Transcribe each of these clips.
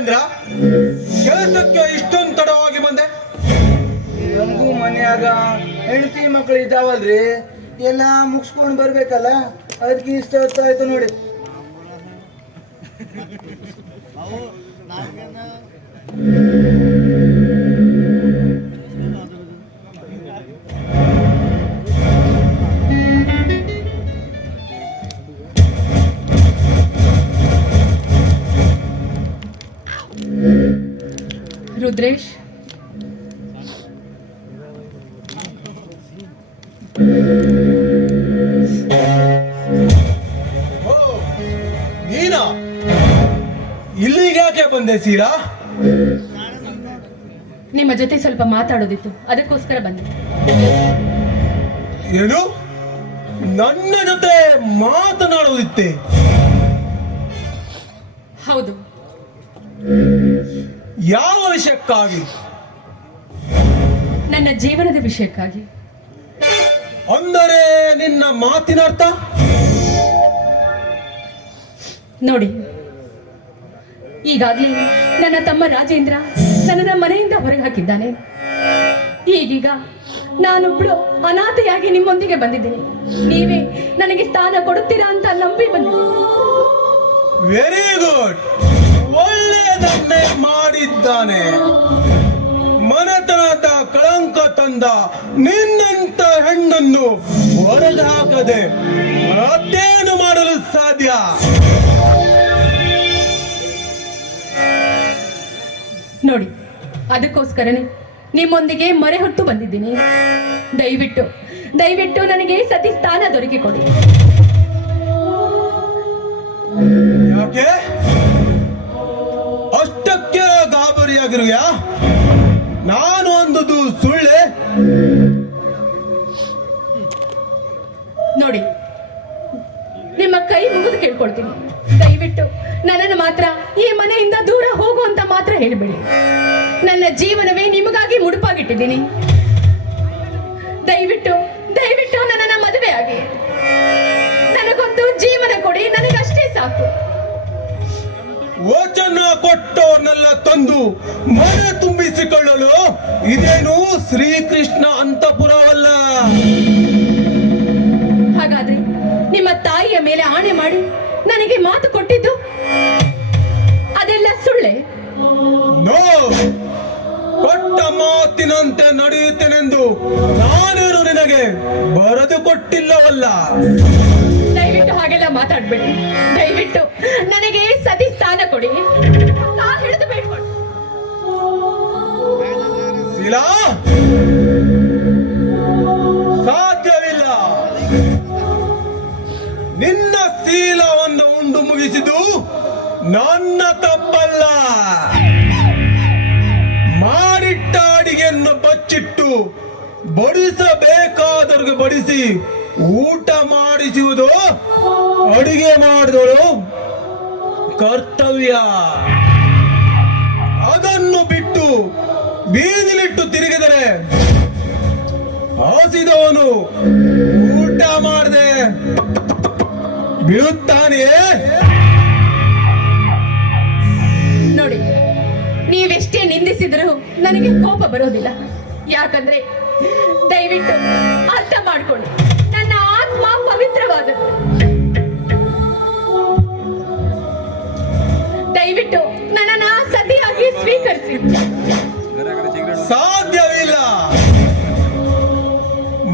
ರಾಜೇಂದ್ರ, ಕೆಲಸಕ್ಕೆ ಇಷ್ಟೊಂದು ತಡವಾಗಿ ಬಂದೆ? ನಮಗೂ ಮನ್ಯಾಗ ಹೆಂಡತಿ ಮಕ್ಳು ಇದ್ದಾವಲ್ರಿ, ಎಲ್ಲ ಮುಗಿಸ್ಕೊಂಡು ಬರ್ಬೇಕಲ್ಲ, ಅದಕ್ಕೆ ಇಷ್ಟ ಹೊತ್ತಾಯ್ತು ನೋಡಿ. ರುದ್ರೇಶ್, ಓ, ನೀನಾ? ಇಲ್ಲಿಗೆ ಯಾಕೆ ಬಂದೆ ಸೀರಾ? ನಿಮ್ಮ ಜೊತೆ ಸ್ವಲ್ಪ ಮಾತಾಡೋದಿತ್ತು, ಅದಕ್ಕೋಸ್ಕರ ಬಂದೆ. ಏನು? ನನ್ನ ಜೊತೆ ಮಾತನಾಡುವುದಿತ್ತೆ? ಹೌದು. ಯಾವ ವಿಷಯಕ್ಕಾಗಿ? ನನ್ನ ಜೀವನದ ವಿಷಯಕ್ಕಾಗಿ. ಅಂದರೆ ನಿನ್ನ ಮಾತಿನ ಅರ್ಥ? ನೋಡಿ, ಈಗಾಗಲೇ ನನ್ನ ತಮ್ಮ ರಾಜೇಂದ್ರ ನನ್ನನ್ನು ಮನೆಯಿಂದ ಹೊರಗೆ ಹಾಕಿದ್ದಾನೆ. ಈಗೀಗ ನಾನೊಬ್ಳು ಅನಾಥೆಯಾಗಿ ನಿಮ್ಮೊಂದಿಗೆ ಬಂದಿದ್ದೇನೆ. ನೀವೇ ನನಗೆ ಸ್ಥಾನ ಕೊಡುತ್ತೀರಾ ಅಂತ ನಂಬಿ ಬಂದಿದ್ದೇನೆ. ವೆರಿ ಗುಡ್, ಒಳ್ಳೆಯದನ್ನೇ ಮಾಡಿದ್ದಾನೆ. ಮನೆತನದ ಕಳಂಕ ತಂದ ನಿನ್ನಂತ ಹೆಣ್ಣನ್ನು ಹೊರಗೆ ಹಾಕದೆ ಮತ್ತೇನು ಮಾಡಲು ಸಾಧ್ಯ? ನೋಡಿ, ಅದಕ್ಕೋಸ್ಕರನೇ ನಿಮ್ಮೊಂದಿಗೆ ಮೊರೆ ಹೊತ್ತು ಬಂದಿದ್ದೀನಿ. ದಯವಿಟ್ಟು ದಯವಿಟ್ಟು ನನಗೆ ಸತಿ ಸ್ಥಾನ ದೊರಕಿಕೊಡಿ. ಯಾಕೆ ಅಷ್ಟಕ್ಕೆ ಗಾಬರಿಯಾಗಿರುವ್ಯಾ? ನಾನು ಅಂದುದು ಸುಳ್ಳೆ? ನೋಡಿ, ನಿಮ್ಮ ಕೈ ಮುಗಿದು ಕೇಳ್ಕೊಳ್ತೀನಿ, ದಯವಿಟ್ಟು ನನ್ನನ್ನು ಮಾತ್ರ ಈ ಮನೆಯಿಂದ ದೂರ ಹೋಗು ಅಂತ ಮಾತ್ರ ಹೇಳಬೇಡಿ. ನನ್ನ ಜೀವನವೇ ನಿಮಗಾಗಿ ಮುಡುಪಾಗಿಟ್ಟಿದ್ದೀನಿ. ದಯವಿಟ್ಟು ದಯವಿಟ್ಟು ನನ್ನನ್ನು ಮದುವೆ ಆಗಿ ನನಗೊಂದು ಜೀವನ ಕೊಡಿ, ನನಗಷ್ಟೇ ಸಾಕು. ವಚನ ಕೊಟ್ಟವನ್ನೆಲ್ಲ ತಂದು ಮನೆ ತುಂಬಿಸಿಕೊಳ್ಳಲು ಇದೇನು ಶ್ರೀಕೃಷ್ಣ ಅಂತಪುರವಲ್ಲ. ಹಾಗಾದ್ರೆ ನಿಮ್ಮ ತಾಯಿಯ ಮೇಲೆ ಆಣೆ ಮಾಡಿ ನನಗೆ ಮಾತು ಕೊಟ್ಟಿದ್ದು ಅದೆಲ್ಲ ಸುಳ್ಳೆ? ನೋ, ಕೊಟ್ಟ ಮಾತಿನಂತೆ ನಡೆಯುತ್ತೇನೆಂದು ನಾನೇನು ನಿನಗೆ ಬರೆದು ಕೊಟ್ಟಿಲ್ಲವಲ್ಲ. ದಯವಿಟ್ಟು ಹಾಗೆಲ್ಲ ಮಾತಾಡ್ಬೇಡಿ. ದಯವಿಟ್ಟು ನನಗೆ ಸತಿ ಸ್ಥಾನ ಕೊಡಿ. ಹಿಡಿದು ಬೇಡ್ಕೊಂಡು ಶೀಲಾ, ಸಾಧ್ಯವಿಲ್ಲ. ನಿನ್ನ ಶೀಲವನ್ನು ಉಂಡು ಮುಗಿಸಿದು ನನ್ನ ತಪ್ಪಲ್ಲ. ಮಾಡಿಟ್ಟ ಅಡಿಗೆಯನ್ನು ಬಚ್ಚಿಟ್ಟು ಬಡಿಸಬೇಕಾದವ್ರಿಗೆ ಬಡಿಸಿ ಊಟ ಮಾಡಿಸುವುದು ಅಡಿಗೆ ಮಾಡಿದವಳು ಕರ್ತವ್ಯ. ಅದನ್ನು ಬಿಟ್ಟು ಬೀದಿಲಿಟ್ಟು ತಿರುಗಿದರೆ ಹಸಿದವನು ಊಟ ಮಾಡದೆ ಬೀಳುತ್ತಾನೆಯೇ? ನೋಡಿ, ನೀವೆಷ್ಟೇ ನಿಂದಿಸಿದರೂ ನನಗೆ ಕೋಪ ಬರೋದಿಲ್ಲ. ಯಾಕಂದ್ರೆ ದಯವಿಟ್ಟು ಅರ್ಥ ಮಾಡ್ಕೊಳ್ಳಿ, ನನ್ನ ಆತ್ಮ ಪವಿತ್ರವಾದದ್ದು. ದಯವಿಟ್ಟು ನನ್ನನ್ನ ಸತಿಯಾಗಿ ಸ್ವೀಕರಿಸಿ. ಸಾಧ್ಯವಿಲ್ಲ.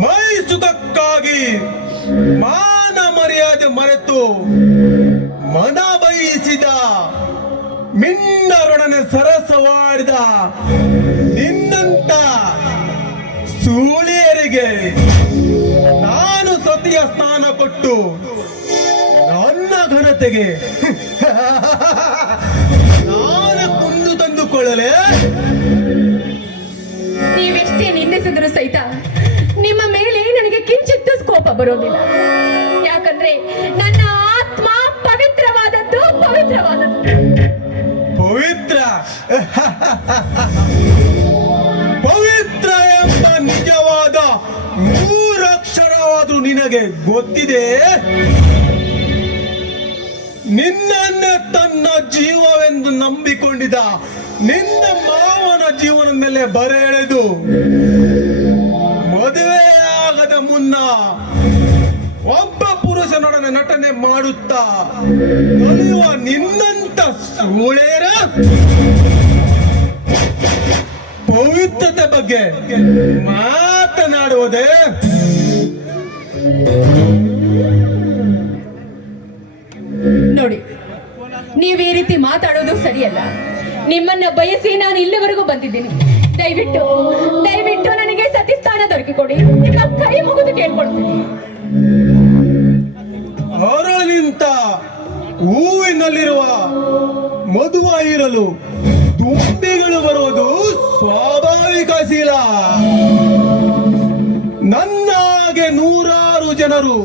ಮೈ ಸುಖಕ್ಕಾಗಿ ಮಾನ ಮರ್ಯಾದೆ ಮರೆತು ಮನ ಬಯಸಿದ ಮಿನ್ನರೊಡನೆ ಸರಸವಾಡಿದ ನಿನ್ನಂತ ಸೂಳಿಯರಿಗೆ ನಾನು ಸತಿಯ ಸ್ಥಾನ ಕೊಟ್ಟು ನನ್ನ ಘನತೆಗೆ ನಾನು ಕುಂದು ತಂದುಕೊಳ್ಳಲೇ? ನೀವೆಷ್ಟೇ ನಿಂದಿಸಿದ್ರು ಸಹಿತ ನಿಮ್ಮ ಮೇಲೆ ನನಗೆ ಕಿಂಚಿತ್ತು ಕೋಪ ಬರೋದಿಲ್ಲ. ಯಾಕಂದ್ರೆ ನನ್ನ ಆತ್ಮ ಪವಿತ್ರವಾದದ್ದು. ಪವಿತ್ರ ಪವಿತ್ರ ಎಂಬ ನಿಜವಾದ ಮೂರಕ್ಷರವಾದರೂ ನಿನಗೆ ಗೊತ್ತಿದೆ? ನಿನ್ನನ್ನೇ ತನ್ನ ಜೀವವೆಂದು ನಂಬಿಕೊಂಡಿದ್ದ ನಿನ್ನ ಮಾವನ ಜೀವನದ ಮೇಲೆ ಬರೆ ಎಳೆದು ಮದುವೆಯಾಗದ ಮುನ್ನ ಒಬ್ಬ ಪುರುಷನೊಡನೆ ನಟನೆ ಮಾಡುತ್ತಾ ಕಲಿಯುವ ನಿನ್ನಂತ ಸೂಳೇರ ಪವಿತ್ರತೆ ಬಗ್ಗೆ ಮಾತನಾಡುವುದೇ ನೋಡಿ, ನೀವು ಈ ರೀತಿ ಮಾತಾಡೋದು ಸರಿಯಲ್ಲ. ನಿಮ್ಮನ್ನ ಬಯಸಿ ನಾನು ಇಲ್ಲಿವರೆಗೂ ಬಂದಿದ್ದೀನಿ. ದಯವಿಟ್ಟು ದಯವಿಟ್ಟು ನನಗೆ ಸತಿಸ್ಥಾನ ದೊರಕಿಕೊಡಿ. ನಿಮ್ಮ ಕೈ ಮುಗಿದು ಕೇಳ್ಕೊಳ್ತೀನಿ. ಅರಳಿನಿಂತ ಹೂವಿನಲ್ಲಿರುವ ಮಧುವ ಇರಲು ದುಂಬಿಗಳು ಬರುವುದು ಸ್ವಾಭಾವಿಕ ಶೀಲ. ನನ್ನ ಹಾಗೆ ನೂರಾರು ಜನರು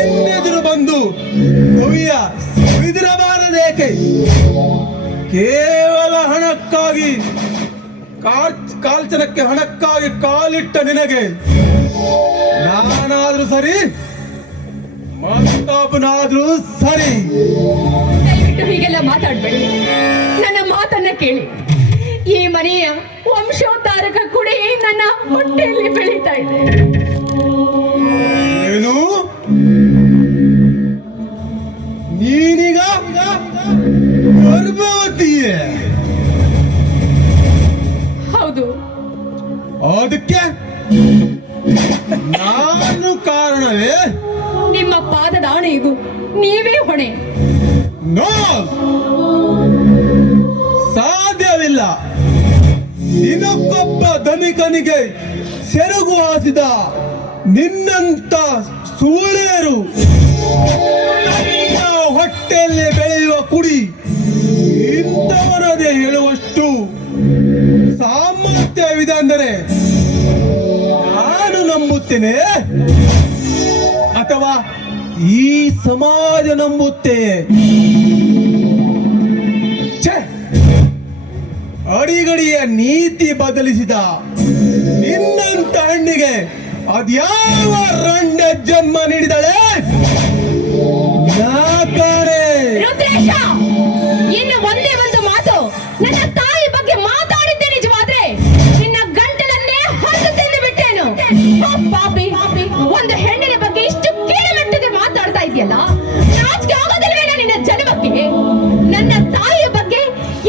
ಎನ್ನೆದುರು ಬಂದು ಸವಿದಿರಬಾರದೇಕೆ? ಕೇವಲ ಹಣಕ್ಕಾಗಿ ಕಾಲ್ಚನಕ್ಕೆ ಹಣಕ್ಕಾಗಿ ಕಾಲಿಟ್ಟ ನಿನಗೆ ನಾನಾದ್ರೂ ಸರಿ, ಮತ್ತೊಬ್ಬನಾದ್ರೂ ಸರಿ. ದಯವಿಟ್ಟು ಹೀಗೆಲ್ಲ ಮಾತಾಡ್ಬೇಡಿ. ನನ್ನ ಮಾತನ್ನ ಕೇಳಿ. ಈ ಮನೆಯ ವಂಶೋದ್ಧಾರಕ ಕುಡಿ ನನ್ನ ಹೊಟ್ಟೆಯಲ್ಲಿ ಬೆಳೀತಾ ಇದೆ. ಏನು? ನೀನೀಗ ಗರ್ಭವತಿಯೇ? ಹೌದು. ಅದಕ್ಕೆ ನಾನು ಕಾರಣವೇ? ನಿಮ್ಮ ಪಾದದ ಆಣೆಗೂ ನೀವೇ ಹೊಣೆ. ನೋ, ಸಾಧ್ಯವಿಲ್ಲ. ನಿನಗೊಬ್ಬ ಧನಿಕನಿಗೆ ಸೆರಗು ಹಾಸಿದ ನಿನ್ನಂತ ಸೂಳೇರು ನನ್ನ ಹೊಟ್ಟೆಯಲ್ಲಿ ಬೆಳೆಯುವ ಕುಡಿ ಇಂಥವನದೇ ಹೇಳುವಷ್ಟು ಸಾಮರ್ಥ್ಯವಿದೆ ಅಂದರೆ ನಾನು ನಂಬುತ್ತೇನೆ, ಅಥವಾ ಈ ಸಮಾಜ ನಂಬುತ್ತೆ? ಅಡಿಗಡಿಯ ನೀತಿ ಬದಲಿಸಿದ ನಿನ್ನಂತ ಹಣ್ಣಿಗೆ ಅದ್ಯಾವ ರಂಡ ಜನ್ಮ ನೀಡಿದಳೆ? ರುದ್ರೇಶ, ಇನ್ನು ಒಂದೇ ಒಂದು ಮಾತು ನನ್ನ ತಾಯಿ ಬಗ್ಗೆ ಮಾತಾಡಿದ್ದೆ ನಿಜವಾದ್ರೆ ನಿನ್ನ ಗಂಟಲನ್ನೇ ಹರಿದು ತಿಂದು ಬಿಟ್ಟೇನು. ಪಾಪಿ, ಒಂದು ಹೆಣ್ಣಿನ ಬಗ್ಗೆ ಇಷ್ಟು ಕೀಳಮಟ್ಟದ ಮಾತಾಡ್ತಾ ಇದೆಯಲ್ಲ, ನಾಚಿಕೆ ಆಗೋದಿಲ್ವೇನೋ ನಿನ್ನ ಜನ್ಮಕ್ಕೆ? ನನ್ನ ತಾಯಿಯ ಬಗ್ಗೆ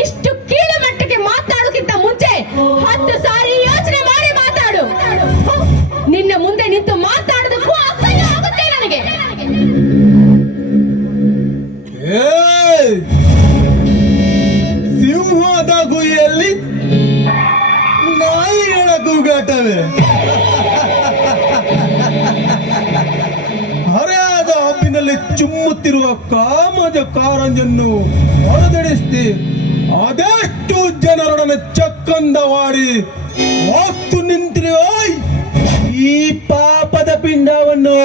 ಇಷ್ಟು ಕೀಳಮಟ್ಟಕ್ಕೆ ಮಾತಾಡೋಕ್ಕಿಂತ ಮುಂಚೆ 10 ಸಾರಿ ಯೋಚನೆ ಮಾಡಿ ಮಾತಾಡು. ನಿನ್ನ ಮುಂದೆ ನಿಂತು ಮಾತಾಡೋದಕ್ಕೂ ಅಸಹ್ಯ ಆಗುತ್ತೆ ನನಗೆ. ಸಿಂಹದ ಗುಹೆಯಲ್ಲಿ ನಾಯಿಗಳ ಕೂಗಾಟವೇ? ಹರೆಯಾದ ಹಬ್ಬಿನಲ್ಲಿ ಚುಮ್ಮುತ್ತಿರುವ ಕಾಮಜ ಕಾರಂಜನ್ನು ಹೊರದಡಿಸಿ ಅದೆಷ್ಟು ಜನರೊಡನೆ ಚಕ್ಕಂದವಾಡಿ ಹೊತ್ತು ನಿಂತಿರೋ ಈ ಪಾಪದ ಪಿಂಡವನ್ನು.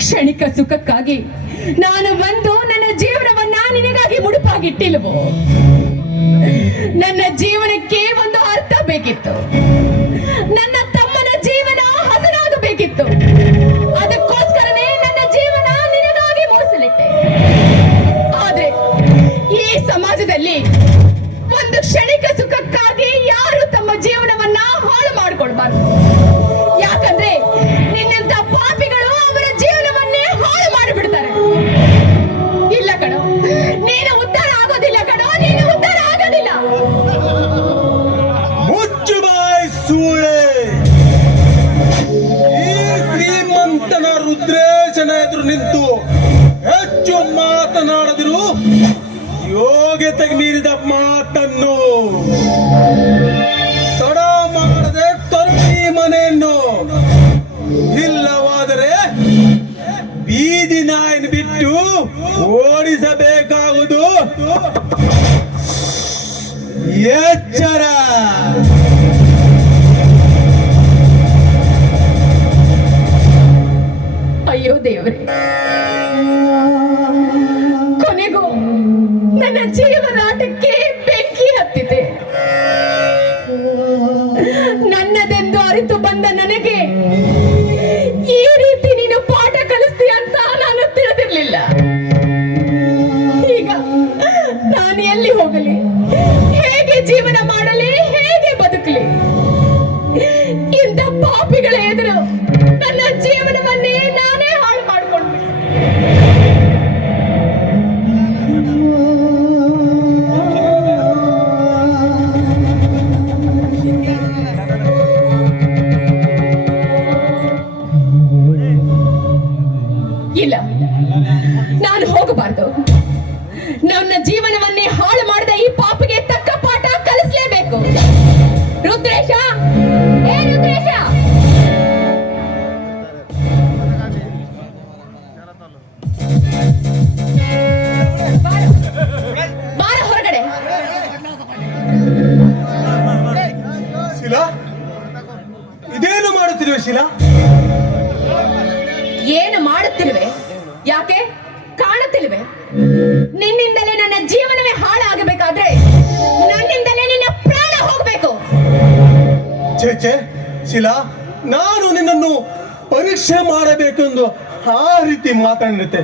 ಕ್ಷಣಿಕ ಸುಖಕ್ಕಾಗಿ ನಾನು ಬಂದು ನನ್ನ ಜೀವನವನ್ನ ನಿನಗಾಗಿ ಮುಡುಪಾಗಿಟ್ಟಿಲ್ವೋ? ನನ್ನ ಜೀವನಕ್ಕೆ ಒಂದು ಅರ್ಥ ಬೇಕಿತ್ತು. ನನ್ನ ತಮ್ಮನ ಜೀವನ ಹಸನಾಗಬೇಕಿತ್ತು. ಅದಕ್ಕೋಸ್ಕರನೇ ನನ್ನ ಜೀವನ ನಿನಗಾಗಿ ಮೋಸಲಿಟ್ಟೆ. ಆದ್ರೆ ಈ ಸಮಾಜದಲ್ಲಿ ಒಂದು ಕ್ಷಣಿಕ ಸುಖಕ್ಕಾಗಿ ಯಾರು ತಮ್ಮ ಜೀವನವನ್ನ ಹಾಳು ಮಾಡಿಕೊಳ್ಬಾರ್ದು. ಯಾಕಂದ್ರೆ ನಿನ್ನಂತ ಪಾಪಿಗಳು ಅವರ ಜೀವನವನ್ನೇ ಹಾಳು ಮಾಡಿಬಿಡ್ತಾರೆ. ಇಲ್ಲ ಕಣೋ, ನೀನು ಉದ್ಧಾರ ಆಗೋದಿಲ್ಲ ಕಣೋ, ನೀನು ಉದ್ಧಾರ ಆಗೋದಿಲ್ಲ. ಮುಚ್ಚು ಬಾಯ್ ಸೂಳೆ. ಈ ಶ್ರೀಮಂತನ ರುದ್ರೇಶನ ಎದುರು ನಿಂತು ಹೆಚ್ಚು ಮಾತನಾಡದಿರು. ಯೋಗ್ಯತೆಗೆ ಮೀರಿದ ಮಾತನ್ನು ತಡ ಮಾಡದೆ ತೊರಳಿ ಮನೆಯನ್ನು, ಇಲ್ಲವಾದರೆ ಬೀದಿ ನಾಯಿನ ಬಿಟ್ಟು ಓಡಿಸಬೇಕಾಗುವುದು. ಎಚ್ಚರ. ಅಯ್ಯೋ ದೇವರೇ, ಕೊನೆಗೂ ನನ್ನ ಜೀವನಾಟಕ್ಕೆ ಬೆಂಕಿ ಹತ್ತಿದೆ. ನನ್ನದೆಂದು ಅರಿತು ಬಂದ ನನಗೆ ಈ ರೀತಿ ನೀನು ಪಾಠ ಕಲಿಸ್ತೀಯ ಅಂತ ನಾನು ನಾನು ಹೋಗಬಾರ್ದು. ನನ್ನ ಜೀವನವನ್ನೇ ಹಾಳು ಮಾಡಿದ ಈ ಪಾಪಿಗೆ ತಕ್ಕ ಪಾಠ ಕಲಿಸಲೇಬೇಕು. ರುದ್ರೇಶ, ಏ ರುದ್ರೇಶ, ಬಾರ ಹೊರಗಡೆ. ಶಿಲಾ, ಇದೇನು ಮಾಡುತ್ತಿರುವೆ ಶಿಲಾ? ಏನು ಮಾಡುತ್ತಿರುವೆ? ಯಾಕೆ ಕಾಣುತ್ತಿಲ್ವೆ? ನಿನ್ನಿಂದಲೇ ನನ್ನ ಜೀವನವೇ ಹಾಳಾಗಬೇಕಾದ್ರೆ ನನ್ನಿಂದಲೇ ನಿನ್ನ ಪ್ರಾಣ ಹೋಗ್ಬೇಕು. ಛೇ ಶಿಲಾ, ನಾನು ನಿನ್ನನ್ನು ಪರೀಕ್ಷೆ ಮಾಡಬೇಕೆಂದು ಆ ರೀತಿ ಮಾತನಾಡುತ್ತೆ.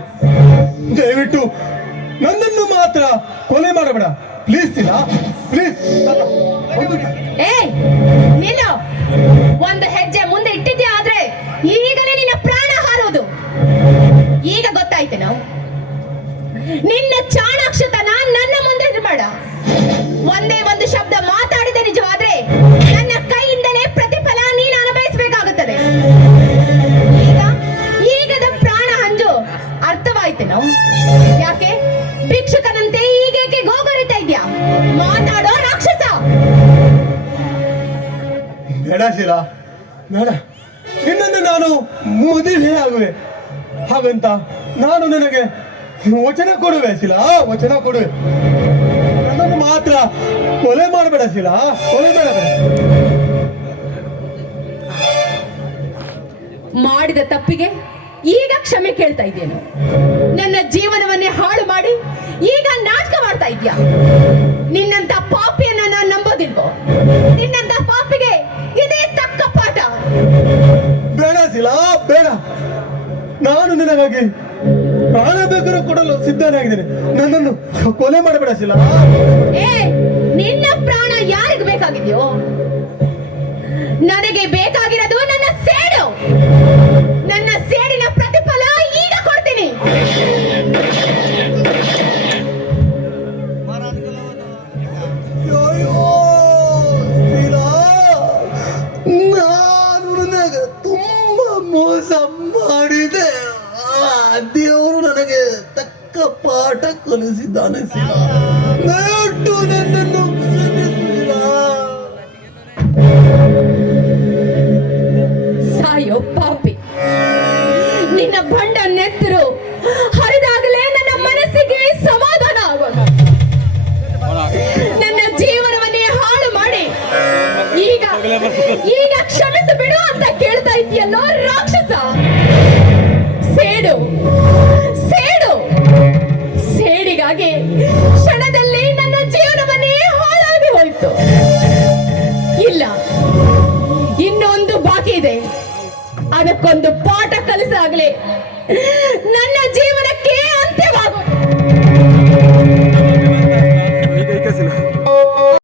ದಯವಿಟ್ಟು ನನ್ನನ್ನು ಮಾತ್ರ ಕೊಲೆ ಮಾಡಬೇಡ ಪ್ಲೀಸ್ ಶಿಲಾ, ಪ್ಲೀಸ್. ಏ ನಿಲ್ಲು. ಒಂದು ಹೆಜ್ಜೆ ಮುಂದೆ ಇಟ್ಟಿದ್ಯಾ ಆದ್ರೆ ಈಗಲೇ ನಿನ್ನ ಪ್ರಾಣ ಹಾರೋದು. ಈಗ ಗೊತ್ತಾಯ್ತೇನೋ ನಿನ್ನ ಚಾಣಾಕ್ಷತನ. ನನ್ನ ಮುಂದೆ ಇದು ಮಾಡ. ಒಂದೇ ಒಂದು ಶಬ್ದ ಮಾತಾಡಿದೆ ನಿಜವಾದ್ರೆ ನನ್ನ ಕೈಯಿಂದಲೇ ಪ್ರತಿಫಲ ನೀನು ಅನುಭವಿಸಬೇಕಾಗುತ್ತದೆ. ಈಗದ ಪ್ರಾಣ ಹಂಜು ಅರ್ಥವಾಯ್ತೇನೋ? ಯಾಕೆ ಭಿಕ್ಷುಕನಂತೆ ಈಗೇಕೆ ಗೋಗರಿತಾ ಇದ್ಯಾ? ಮಾತಾಡೋ ರಾಕ್ಷಸ. ಬೇಡ ಶಿಲಾ, ಬೇಡ. ನಿನ್ನನ್ನು ನಾನು ಮದುವೆ ಆಗುವೆ. ಹಾಗಂತ ನಾನು ನಿನಗೆ ವಚನ ಕೊಡುವೆ ಶಿಲಾ, ವಚನ ಕೊಡುವೆ. ನನ್ನನ್ನು ಮಾತ್ರ ಕೊಲೆ ಮಾಡಬೇಡ ಶಿಲಾ, ಕೊಲೆ ಮಾಡಬೇಡ. ಮಾಡಿದ ತಪ್ಪಿಗೆ ಈಗ ಕ್ಷಮೆ ಕೇಳ್ತಾ ಇದ್ದೇನು? ನನ್ನ ಜೀವನವನ್ನೇ ಹಾಳು ಮಾಡಿ ಈಗ ನಾಟಕ ಮಾಡ್ತಾ ಇದ್ಯಾ? ನಿನ್ನಂತ ಪಾಪಿಯನ್ನ ನಾನು ನಂಬೋದಿಲ್ವೋ? ನಿನ್ನಂತ ಪಾಪಿಗೆ ಇದೇ ತಕ್ಕ ಪಾಠ. ಬೇಡ ಶಿಲಾ, ಬೇಡ. ನಾನು ನಿನಗಾಗಿ ಪ್ರಾಣ ಬೇಕಾದ್ರೂ ಕೊಡಲು ಸಿದ್ಧನಾಗಿದ್ದೇನೆ. ನನ್ನನ್ನು ಕೊಲೆ ಮಾಡಬೇಡ ಶಿಲಾ. ಏ, ನಿನ್ನ ಪ್ರಾಣ ಯಾರಿಗೂ ಬೇಕಾಗಿದೆಯೋ? ನನಗೆ ಬೇಕಾಗಿರೋದು ನನ್ನ ಸೇಡು. ನನ್ನ ಸೇಡಿನ ಪ್ರತಿಫಲ ಈಗ ಕೊಡ್ತೀನಿ. ಅಯ್ಯೋ ಶಿಲಾ, ನಾನು ನನಗೆ ತುಂಬಾ ಮೋಸ ಮಾಡಿದೆ. ದೇವರು ನನಗೆ ತಕ್ಕ ಪಾಠ ಕಲಿಸಿದ್ದಾನೆ ಶಿಲಾ. ದಯವಿಟ್ಟು ನನ್ನನ್ನು ಕ್ಷಮಿಸು ಶಿಲಾ. ಸಾಯೋ ಪಾಪಿ, ನಿನ್ನ ಬಂಡ ನೆತ್ತರು ಹರಿದಾಗಲೇ ನನ್ನ ಮನಸ್ಸಿಗೆ ಸಮಾಧಾನ ಆಗೋಣ. ನನ್ನ ಜೀವನವನ್ನೇ ಹಾಳು ಮಾಡಿ ಈಗ ಕ್ಷಮಿಸಿ ಬಿಡು ಅಂತ ಕೇಳ್ತಾ ಇದೆಯಲ್ಲೋ ರಾಕ್ಷಸ. ಸೇಡು ಸೇಡು ಸೇಡಿಗಾಗಿ ಕ್ಷಣದಲ್ಲಿ ನನ್ನ ಜೀವನವನ್ನೇ ಹಾಳಾಗಿ ಹೋಯ್ತು. ಇಲ್ಲ, ಇನ್ನೊಂದು ಬಾಕಿ ಇದೆ. ಅದಕ್ಕೊಂದು ಪಾಠ ಕಲಿಸಾಗ್ಲಿ ನನ್ನ